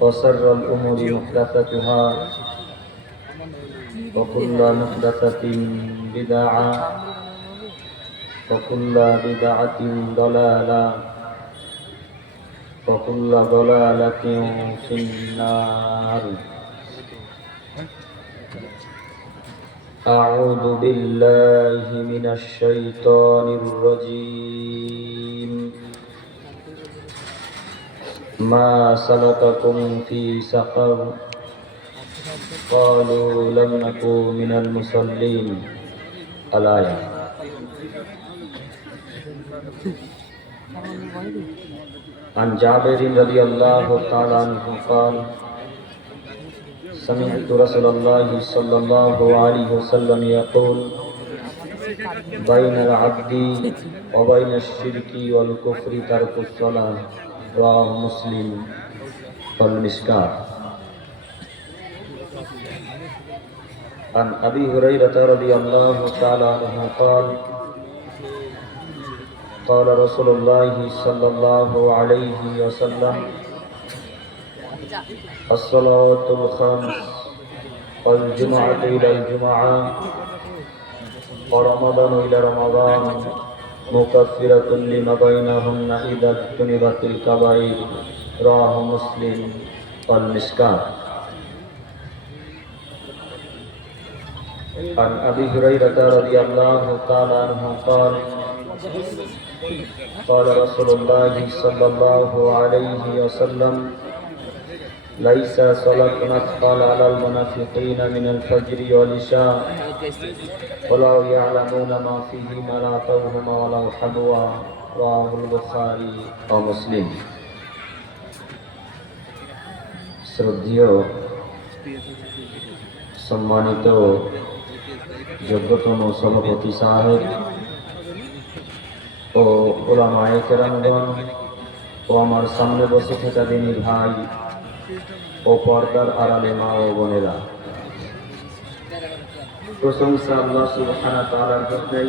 وشر الأمور محدثاتها وكل محدثة بدعة وكل بدعة ضلالة وكل ضلالة في النار. أعوذ بالله من الشيطان الرجيم. ما سلككم في سقر قالوا لم نكن من المصلين. الآية. عن جابر رضي الله تعالى عنه قال سمعت رسول الله صلى الله عليه وسلم يقول بين العبد وبين الشرك والكفر ترك الصلاة. رواه مسلم والمشكاة. عن أبي هريرة رضي الله تعالى عنه قال قال رسول الله صلى الله عليه وسلم الصلاة الخمس والجمعة إلى الجمعة ورمضان إلى رمضان مكفرة لما بينهن إذا اجتنبت الكبائر. رواه مسلم والمشكاة. عن أبي هريرة رضي الله تعالى عنه قال قال رسول الله صلى الله عليه وسلم ليس صلاة أثقل على المنافقين من الفجر والعشاء ولو يعلمون ما فيهما لأتوهما ولو حبوا. رواه البخاري ومسلم. শ্রদ্ধেয় সম্মানিত যোগ্যতম সভাপতি সাহেব ও ওলামায়ে কেরামগণ ও আমার সামনে বসে থাকা দিনী ভাই ও পর্দার আড়ালে মা ও বোনেরা, প্রশংসা আল্লাহ সুবহানাহু ওয়া তাআলার জন্যই,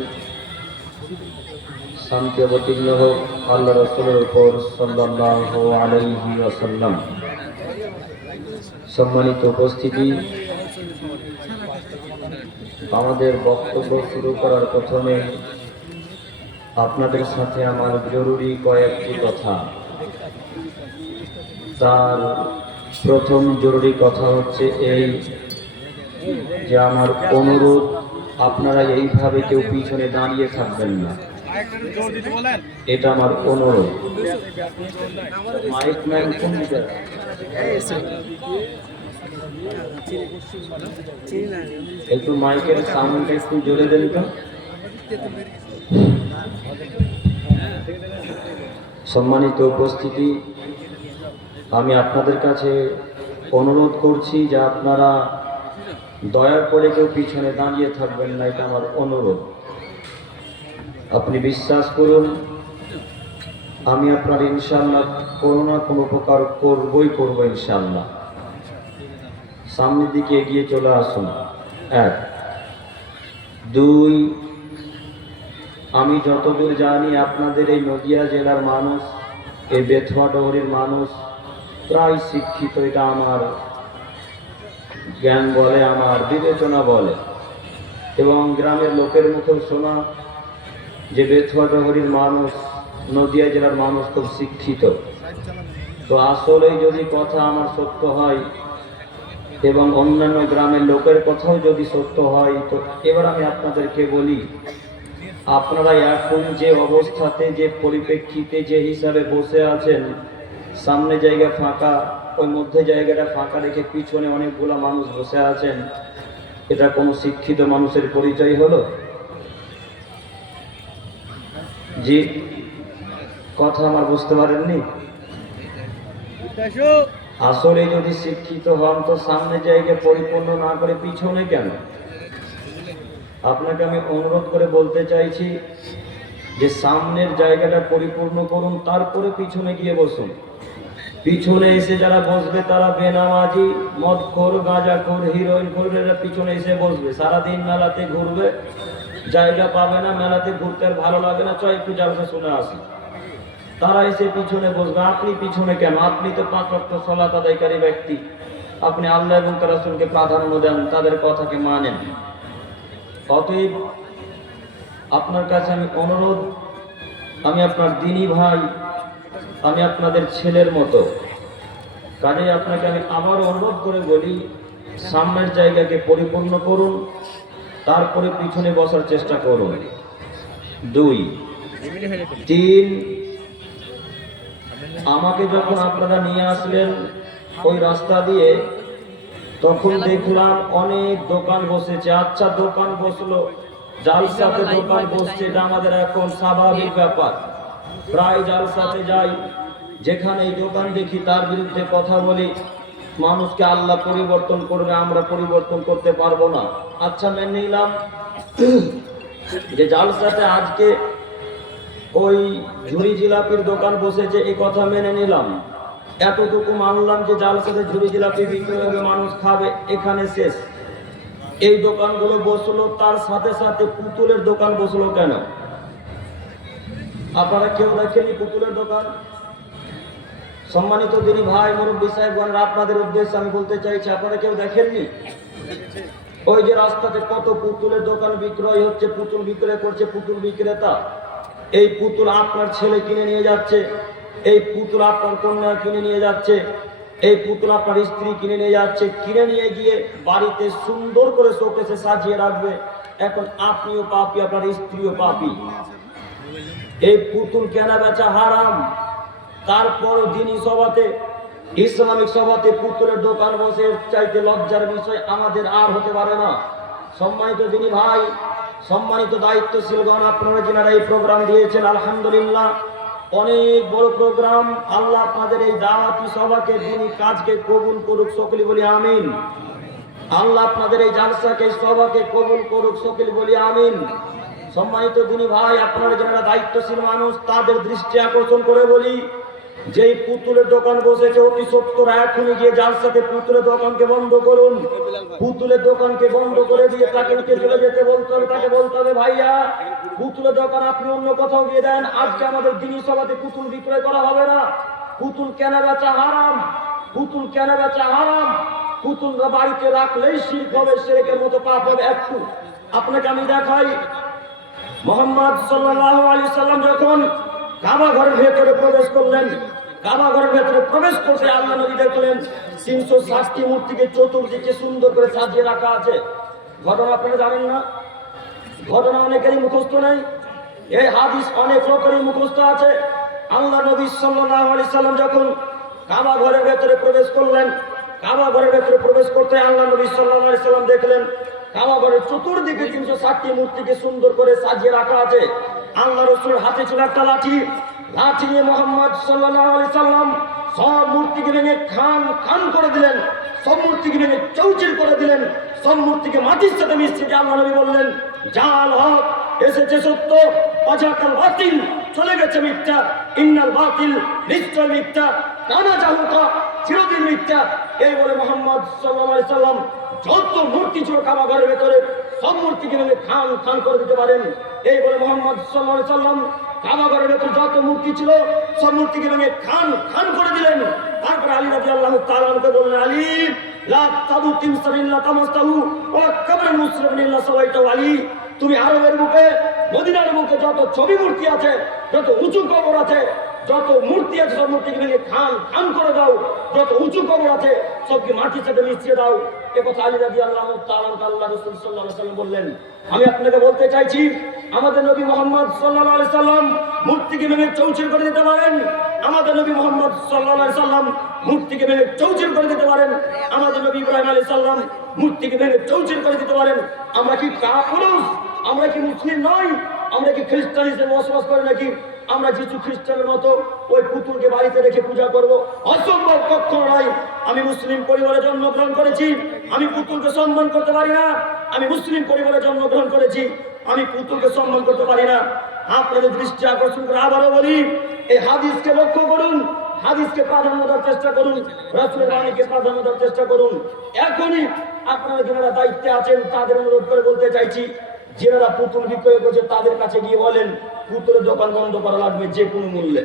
শান্তি অবতীর্ণ হোক আল্লাহ রাসূলের উপর সাল্লাল্লাহু আলাইহি ওয়াসাল্লাম। সম্মানিত উপস্থিতি, আমাদের বক্তব্য শুরু করার প্রথমে আপনাদের সাথে আমার জরুরি কয়েকটি কথা। তার প্রথম জরুরি কথা হচ্ছে এই যে আমার অনুরোধ, আপনারা এইভাবে কেউ পিছনে দাঁড়িয়ে থাকবেন না, এটা আমার অনুরোধ। মাইক ম্যান কোন দিকে? একটু মাইকের সাউন্ডটা একটু জোরে দেন তো। সম্মানিত উপস্থিতি, আমি আপনাদের কাছে অনুরোধ করছি যে আপনারা দয়া করে কেউ পিছনে দাঁড়িয়ে থাকবেন না, এটা আমার অনুরোধ। আপনি বিশ্বাস করুন, আমি আপনার ইনশাআল্লাহ কোনো না কোনো উপকার করবো ইনশাআল্লাহ। সামনের দিকে এগিয়ে চলে আসুন। 1, 2, আমি যতদূর জানি আপনাদের এই নদিয়া জেলার মানুষ, এই বেথুয়া ডহরির মানুষ প্রায় শিক্ষিত, এটা আমার জ্ঞান বলে, আমার বিবেচনা বলে। এবং গ্রামের লোকের মুখেও শোনা যে বেথুয়া ডহরির মানুষ, নদিয়া জেলার মানুষ খুব শিক্ষিত। তো আসলে যদি কথা আমার সত্য হয় এবং অন্যান্য গ্রামের লোকের কথাও যদি সত্য হয়, তো এবার আমি আপনাদেরকে বলি, আপনারা এখন যে অবস্থাতে, যে পরিপ্রেক্ষিতে, যে হিসাবে বসে আছেন, সামনে জায়গা ফাঁকা, ওই মধ্যে জায়গাটা ফাঁকা রেখে পিছনে অনেকগুলো মানুষ বসে আছেন, এটা কোনো শিক্ষিত মানুষের পরিচয় হলো? জি, কথা আমার বুঝতে পারেননি? আসলে যদি শিক্ষিত হন তো সামনে জায়গা পরিপূর্ণ না করে পিছনে কেন? আপনাকে আমি অনুরোধ করে বলতে চাইছি যে সামনের জায়গাটা পরিপূর্ণ করুন, তারপরে পিছনে গিয়ে বসুন। পিছনে এসে যারা বসবে তারা বেনামাজি, মদখোর, গাঁজাখোর, হিরোইনখোর, এরা পিছনে এসে বসবে, সারাদিন মেলাতে ঘুরবে, জায়গা পাবে না, মেলাতে ঘুরতে আর ভালো লাগে না, চল একটু জালসা শুনে আসি। তারা এসে পিছনে বসবে। আপনি পিছনে কেন? আপনি তো 5 ওয়াক্ত সালাত আদায়কারী ব্যক্তি, আপনি আল্লাহ এবং তার রাসূলকে প্রাধান্য দেন, তাদের কথাকে মানেন। অতএব আপনার কাছে আমি অনুরোধ, আমি আপনার দিনী ভাই, আমি আপনাদের ছেলের মতো, কাজে আপনাকে আমি আবার অনুরোধ করে বলি, সামনের জায়গাকে পরিপূর্ণ করুন, তারপরে পিছনে বসার চেষ্টা করুন। 2, 3, আমাকে যখন আপনারা নিয়ে আসলেন ওই রাস্তা দিয়ে, তখন দেখলাম অনেক দোকান বসেছে। আচ্ছা, দোকান বসলো, জালসাতে দোকান বসছে, এটা আমাদের এখন স্বাভাবিক ব্যাপার। প্রায় জালসাতে যাই, যেখানে এই দোকান দেখি তার বিরুদ্ধে কথা বলি। মানুষকে আল্লাহ পরিবর্তন করবে, আমরা পরিবর্তন করতে পারবো না। আচ্ছা, মেনে নিলাম যে জালসাতে আজকে ওই ঝুড়ি জিলাপির দোকান বসেছে, এই কথা মেনে নিলাম। এতটুকু মানলাম যে জালসাতে ঝুড়ি জিলাপি বিক্রি হবে, মানুষ খাবে, এখানে শেষ। এই দোকানগুলো বসলো, তার সাথে সাথে পুতুলের দোকান বসলো কেন? আপনারা কেউ দেখেননি পুতুলের দোকান? সম্মানিত দিনী ভাই, মুরব্বী সাহেবগণ, আপনাদের উদ্দেশ্যে আমি বলতে চাইছি, আপনারা কেউ দেখেননি? ওই যে রাস্তাতে কত পুতুলের দোকান বিক্রয় হচ্ছে, পুতুল বিক্রয় করছে পুতুল বিক্রেতা। এই পুতুল আপনার ছেলে কিনে নিয়ে যাচ্ছে, এই পুতুল আপনার কন্যা কিনে নিয়ে যাচ্ছে, এই পুতুল আপনার স্ত্রী কিনে নিয়ে যাচ্ছে। কিনে নিয়ে গিয়ে বাড়িতে সুন্দর করে শোকেসে সাজিয়ে রাখবে। এখন আপনিও পাপী, আপনার স্ত্রীও পাপী। এই পুতুল কেনা বেচা হারাম। তারপর দিনী সভাতে, ইসলামিক সভাতে পুতুলের দোকান বসে, চাইতে লজ্জার বিষয় আমাদের আর হতে পারে না। সম্মানিত দিনী ভাই, সম্মানিত দায়িত্বশীলগণ, আপনারা যারা এই প্রোগ্রাম দিয়েছেন, আলহামদুলিল্লাহ, অনেক বড় প্রোগ্রাম। আল্লাহ আপনাদের এই দাওয়াতি সভাকে, দিনী কাজকে কবুল করুক, সকলে বলি আমিন। আল্লাহ আপনাদের এই জালসাকে, সভাকে কবুল করুক, সকলে বলি আমিন। সম্মানিত দিনী ভাই, আপনারা যারা দায়িত্বশীল মানুষ, তাদের দৃষ্টি আকর্ষণ করে বলি, যেই পুতুলের দোকান বসেছে, অতি সত্তর এখনই গিয়ে জালসাতে পুতুলের দোকানকে বন্ধ করুন। পুতুলের দোকানকে বন্ধ করে দিয়ে তাকে উঠে চলে যেতে বলতে হবে, তাকে বলতে হবে, ভাইয়া পুতুলের দোকান আপনি অন্য কোথাও গিয়ে দেন, আজকে আমাদের দিনী সভাতে পুতুল বিক্রয় করা হবে না। পুতুল কেনা বেচা হারাম, পুতুল কেনা বেচা হারাম। পুতুল বাড়িতে রাখলেই শিরক হবে, শিরকের মতো পাপ হবে। একটু আপনাকে আমি দেখাই, মুহাম্মদ সাল্লাল্লাহু আলাইহি সাল্লাম যখন কাবা ঘরের ভেতরে প্রবেশ করলেন, কাবা ঘরের ভেতরে প্রবেশ করতে আল্লাহ নবী দেখলেন 360টি মূর্তিকে চতুর্দিকে সুন্দর করে সাজিয়ে রাখা আছে। ঘটনা আপনারা জানেন না? ঘটনা অনেকেরই মুখস্থ নেই, এই হাদিস অনেক লোকেরই মুখস্থ আছে। আল্লাহ নবী সাল্লাল্লাহু আলাইহি সাল্লাম যখন কাবা ঘরের ভেতরে প্রবেশ করলেন, কাবা ঘরের ভেতরে প্রবেশ করতে আল্লাহ নবী সাল্লাল্লাহু আলাইহি সাল্লাম দেখলেন কাবা ঘরের চতুর্দিকে 360টি মূর্তিকে সুন্দর করে সাজিয়ে রাখা আছে। আল্লাহ রাসূলের হাতে ছিল একটা লাঠি, লাঠি নিয়ে মুহাম্মদ সাল্লাল্লাহু আলাইহি সাল্লাম সব মূর্তিকে ভেঙে খান খান করে দিলেন, সব মূর্তিকে ভেঙে চৌচির করে দিলেন, সব মূর্তিকে মাটির সাথে মিশিয়ে আল্লাহ নবী বললেন, জাল হক, এসেছে সত্য, অজাকাল বাতিল, চলে গেছে মিথ্যা, ইন্নাল বাতিল, নিশ্চয় মিথ্যা, কানা জাহুকা, চিরদিন মিথ্যা। এই বলে মুহাম্মদ সাল্লাল্লাহু আলাইহি সাল্লাম যত মূর্তি ছিল কাবা ঘরের ভেতরে সব মূর্তিকে ভেঙে খান খান করে দিতে পারেন। এই বলে মুহাম্মদ সাল্লাল্লাহু আলাইহি সাল্লাম কাবা ঘরের ভেতরে যত মূর্তি ছিল সব মূর্তিকে ভেঙে খান খান করে দিলেন। তারপর আলী রাদিয়াল্লাহু তাআলা আনহু বললেন, আলী লা তাবু তিমসালিল্লাহ তামাস্তাহু ওয়া কাবরুল মুসলিমিল্লাহ সাওয়াইতাহু। আলী, তুমি আরবের বুকে, মদিনার বুকে যত ছবি মূর্তি আছে, যত উঁচু কবর আছে, যত মূর্তি আছে, সব মূর্তিকে ভেঙে খান খান করে দাও। যত উঁচু কবর আছে সবকে মাটির সাথে মিশিয়ে দাও। এ কথা আলী রাদিয়াল্লাহু তাআলা আল্লাহ রাসূল সাল্লাল্লাহু আলাইহি ওয়াসাল্লাম বললেন। আমি আপনাকে বলতে চাইছি, আমাদের নবী মুহাম্মদ সাল্লাল্লাহু আলাইহি সাল্লাম মূর্তিকে ভেঙে চৌচির করে দিতে পারেন। আমাদের নবী মুহাম্মদ সাল্লাল্লাহু আলাইহি সাল্লাম মূর্তিকে ভেঙে চৌচির করে দিতে পারেন। আমাদের নবী ইব্রাহিম আলাইহিস সালাম মূর্তিকে ভেঙে চৌচির করে দিতে পারেন। আমরা কি কাপুরুষ? আমরা কি মুসলিম নই? আমরা কি খ্রিস্টানিজমে বসবাস করি নাকি আমরা যিশু খ্রিস্টানের মতো ওই পুতুলকে বাড়িতে রেখে পূজা করব? অসম্ভব, কখনো নয়। আমি মুসলিম পরিবারে জন্মগ্রহণ করেছি, আমি পুতুলকে সম্মান করতে পারি না। আমি মুসলিম পরিবারে জন্মগ্রহণ করেছি, আমি পুতুলকে সম্মান করতে পারি না। আপনাদের দৃষ্টি আকর্ষণ করে আবারও বলি, এই হাদিসকে লক্ষ্য করুন, হাদিসকে প্রাধান্য দেওয়ার চেষ্টা করুন, রাসূলের বাণীকে প্রাধান্য দেওয়ার চেষ্টা করুন। এখনই আপনারা যারা দায়িত্বে আছেন তাদের অনুরোধ করে বলতে চাইছি, যারা পুতুল বিক্রয় করছে তাদের কাছে গিয়ে বলেন পুতুলের দোকান বন্ধ করা লাগবে যে কোনো মূল্যে।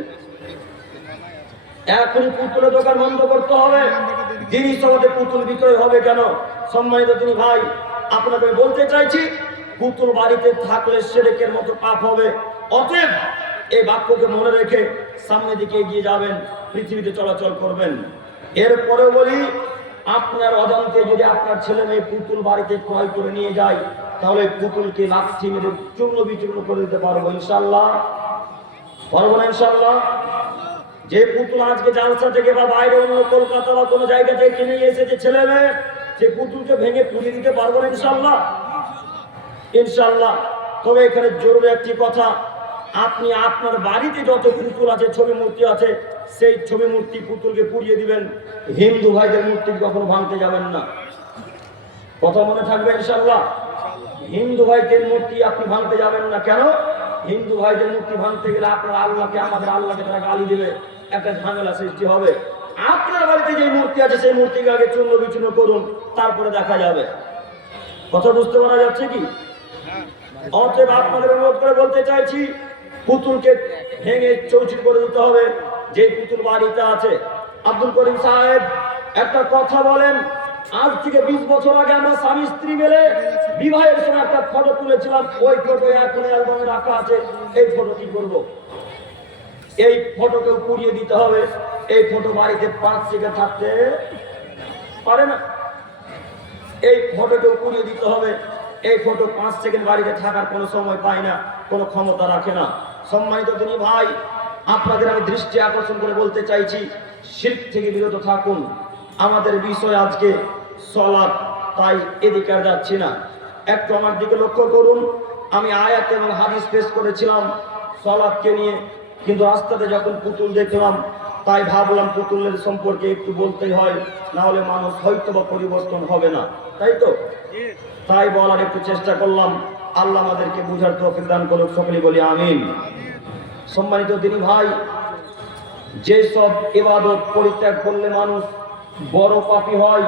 এখনই পুতুলের দোকান বন্ধ করতে হবে। জিনিস আমাদের পুতুল বিক্রয় হবে কেন? সম্মানিত তিনি ভাই, আপনাকে আমি বলতে চাইছি, পুতুল বাড়িতে থাকলে শিরকের মতো পাপ হবে। অতএব এই বাক্যকে মনে রেখে সামনের দিকে এগিয়ে যাবেন, পৃথিবীতে চলাচল করবেন। এরপরে বলি, আপনার অজান্তে যদি আপনার ছেলে মেয়ে পুতুল বাড়িতে ক্রয় করে নিয়ে যায়, তাহলে পুতুলকে লাঠি মেরে চূর্ণ বিচূর্ণ করে দিতে পারবো ইনশাল্লাহ? পারবো না ইনশাল্লাহ? যে পুতুল আজকে জালসা থেকে বা বাইরে অন্য কলকাতা বা কোনো জায়গা থেকে কিনে নিয়ে এসেছে ছেলে মেয়ে, সে পুতুলকে ভেঙে পুড়িয়ে দিতে পারবো না ইনশাল্লাহ? ইনশাল্লাহ। তবে এখানে জরুরি একটি কথা, আপনি আপনার বাড়িতে যত পুতুল আছে, ছবি মূর্তি আছে, সেই ছবি মূর্তি পুতুলকে পুড়িয়ে দিবেন। হিন্দু ভাইদের মূর্তি কখনো ভাঙতে যাবেন না। কথা মনে থাকবে ইনশাল্লাহ? হিন্দু ভাইদের মূর্তি আপনি ভাঙতে যাবেন না। কেন? হিন্দু ভাইদের মূর্তি ভাঙতে গেলে আপনার আল্লাহকে, আমাদের আল্লাহকে তারা গালি দিবে, একটা ঝামেলা সৃষ্টি হবে। আপনার বাড়িতে যে মূর্তি আছে সেই মূর্তিকে আগে চূর্ণ বিচূর্ণ করুন, তারপরে দেখা যাবে। কথা বুঝতে পারা যাচ্ছে কি? অতএব আপনাদের অনুরোধ করে বলতে চাইছি, পুতুলকে ভেঙে চৌচির করে দিতে হবে যে পুতুল বাড়িতে আছে। আব্দুল করিম সাহেব একটা কথা বলেন, আজ থেকে 20 বছর আগে আমরা স্বামী স্ত্রী মিলে বিবাহের সময় একটা ফটো তুলেছিলাম, ওই ফটো এখন অ্যালবামে রাখা আছে। এই ফটো কি করব? এই ফটোকে পুড়িয়ে দিতে হবে। এই ফটো বাড়িতে 5 সেকেন্ড থাকতে পারে না। এই ফটোকে পুড়িয়ে দিতে হবে। এই ফটো 5 সেকেন্ড বাড়িতে থাকার কোনো সময় পায় না, কোনো ক্ষমতা রাখে না। সম্মানিত তিনি ভাই, আপনাদের আমি দৃষ্টি আকর্ষণ করে বলতে চাইছি, শিরক থেকে বিরত থাকুন। আমাদের বিষয় আজকে সালাত, তাই এদিকে আর যাচ্ছি না। একটু আমার দিকে লক্ষ্য করুন। আমি আয়াত এবং হাদিস পেশ করেছিলাম সালাতকে নিয়ে, কিন্তু রাস্তাতে যখন পুতুল দেখলাম, তাই ভাবলাম পুতুলের সম্পর্কে একটু বলতেই হয়, না হলে মানুষ হয়তো বা পরিবর্তন হবে না, তাই তো? তাই বলার একটু চেষ্টা করলাম। আল্লাহ আমাদেরকে বুঝার তৌফিক দান করুক, সকলেই বলি আমিন। সম্মানিত দিনী ভাই, যে সব ইবাদত পরিত্যাগ করলে মানুষ বড় পাপী হয়,